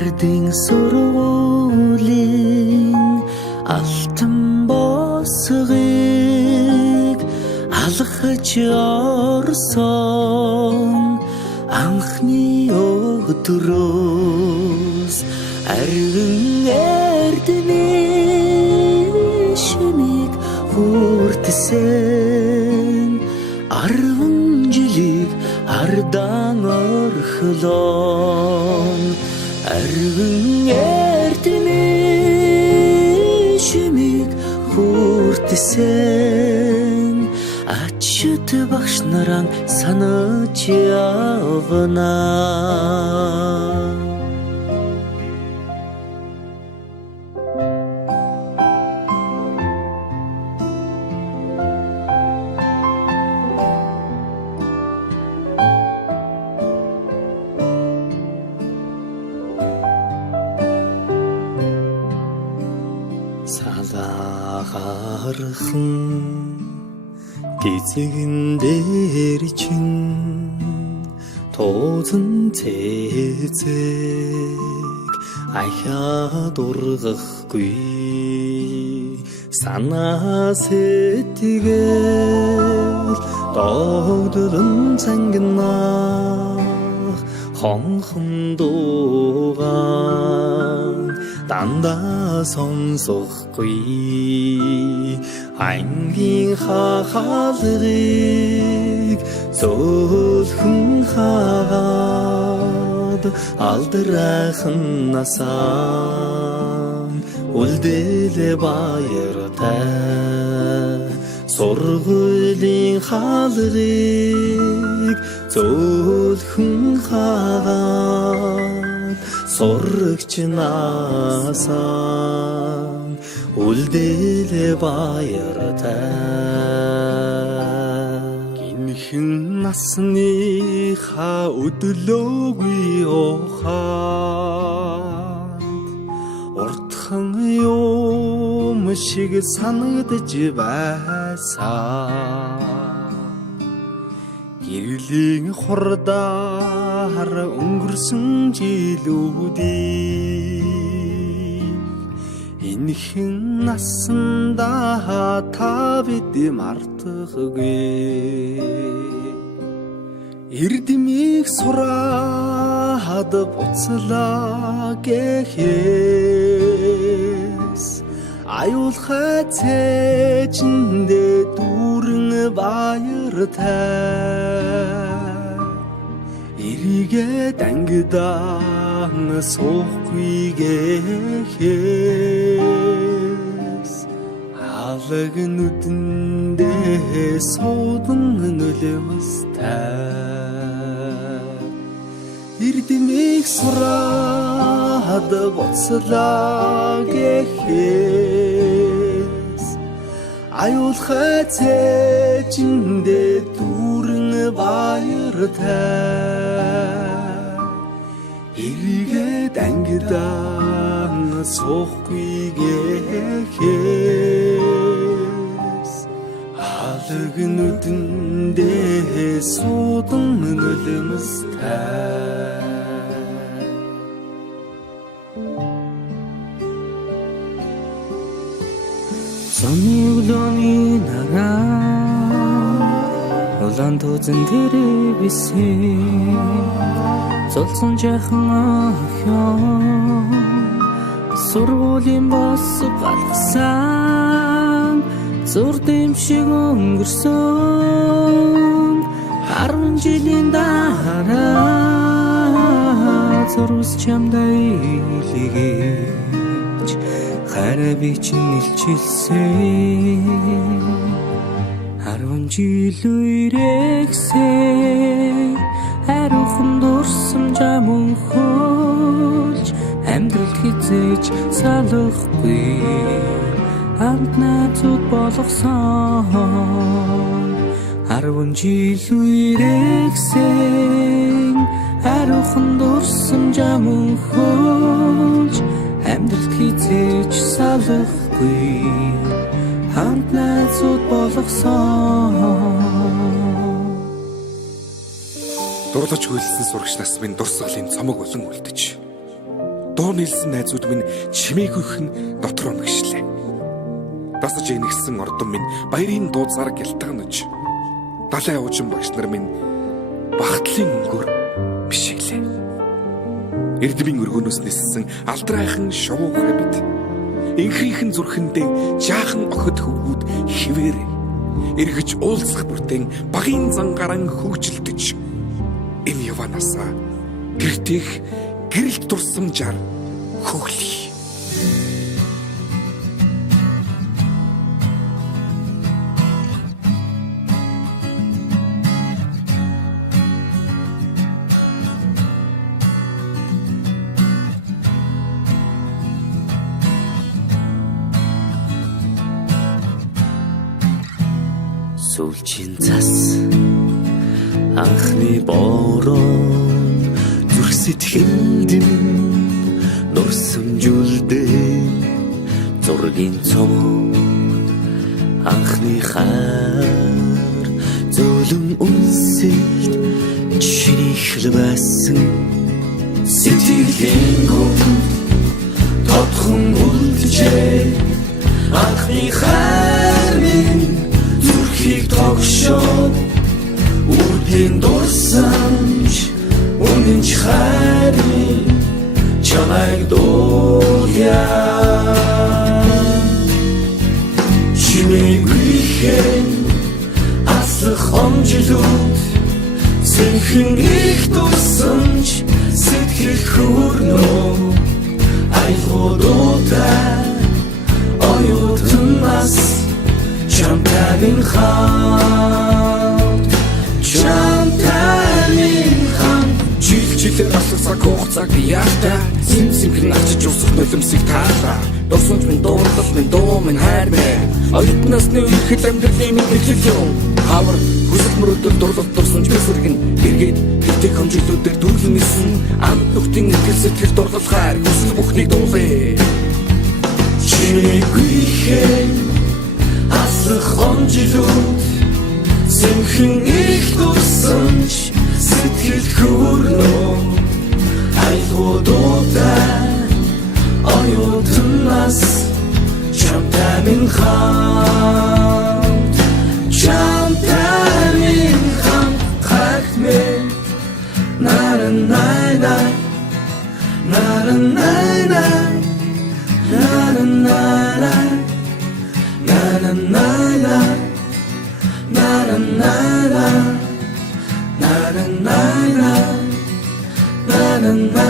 ардын сургуулийн алтан босгыг алхаж орсон анхны өдрөөс арвин эрдэнэ шимиг хүртсэн 10 жилиг ардан орхлон арвин эрдэнэ шимиг хүртсэн ачт багш наран санаж явна. Салахархан гизэгэн дээр чин тоозон цэцэг ахаад ургахгүй санаа сэтгэл догдолн цангинах хонхон дуугаан дандаа сонсохгүй ангийн хахалрыг зөөлхөн хаад алдрайхан насаа үлдээлээ баяртай сургуулийн хаалрыг зөөлхөн хаад сурагч насаа үлдээлээ баяртай гинхэн насныхаа өдлөөгүй ухаанд уртхан юм шиг санагдж байсан гэрлийн хурдаар өнгөрсөн жилүүдийг энэхэн насандаа та бид мартахгүй эрдэмийг сураад буцлаа гэхээс аюулхай цээжиндээ дүүрэн баяртай эрийгээ дангидаан суухгүй гэхээс алаг нүдэндээ суудан нөлөөстэй эрдэмийг сураад буцлаа гэхээс аюулхай цээжиндээ дүүрэн баяртай эрийгээ дангидаан суухгүй гэхээс алаг нүдэндээ суудан нөлөөстэй Сони улооны нараа улаан тузан тэрэ бисэн золсон жахан охин сургуулийн бос галгасан зур дэмшиг өнгөрсөн 10 жилийн дараа зурс чамдаа илгээж хараа би чинь илчилсэн 10 жил үрэгсээ хариухан дурсам жамун хөлж амьдралд хизээж салахгүй хамт найзууд болгосон 10 жил үрэгсээ хариухан дурсам жамун хөлж амьдралд хизээж салахгүй хамт найзууд болгосон Дурлаж хөлсөн сурагч нас минь дурсгалын цомог болон үлдэж дуу нийлсэн найзууд минь чимээгүйхэн дотроо мэгшлээ. Дасаж энэгсэн ордон минь баярын дууцаар гялтганаж, далай уужин багш нар минь багтлын өнгөөр бишиглээ. Эрдмийн өргөнөөс ниссэн алдрайхан шувуу хэбит, инхрийнхэн зүрхэндээ жаахан охид хөвгүүд хിവэр эргэж уулзах бүртэн багийн зангаран хөвчлөдөж энэ яванасаа гэртэх гэрэлт турсамжаар хөглөе. Сүүлчийн цас анхны бороо зүрх сэтгэлд нурсамжуулдээ зургийн цом анхны хаар зөөлөн үнсэлт чиний хэлбэсэн сэтгэлийн гүн тодхон үлджээ анхны хаар минь зүрхийг тогшоод үрдийн дурсамж үнэн ч хайрын чамайг дуулъя чимээгүйхэн аслах омжилууд сэнхэн их дурсамж сэтгэл хүрнөө айлгуудуудаа оюутнаас Чамтай минь хамт жилээр аслах хугацааг яата симхэн авчиж усах нулимсыг таалаа дурсамж минь дуурлал минь дуу минь хайр минь оюутнаас нэг ихэд амьдралын минь хэлэлцэн хавар хүсэл мөрөдөл дурлал дурсамж бисэргэн эргээд гэртээ хэмжүүлүүдээр дүүрэн нисэн амт нүхтийн итгэл сэтгэл дурлал хайр хүсэл бүхнийг дуулъя чимээгүйхэн аслах омжилууд сэнхэн их дурсамж сэтгэл хүрнөө айлгуудуудаа оюутнаас чамтай минь хамт хайртмэ на-на-на-на на-на-на-на на-на-на-на Na-na-na-na Na-na-na-na Na-na-na-na Na-na-na-na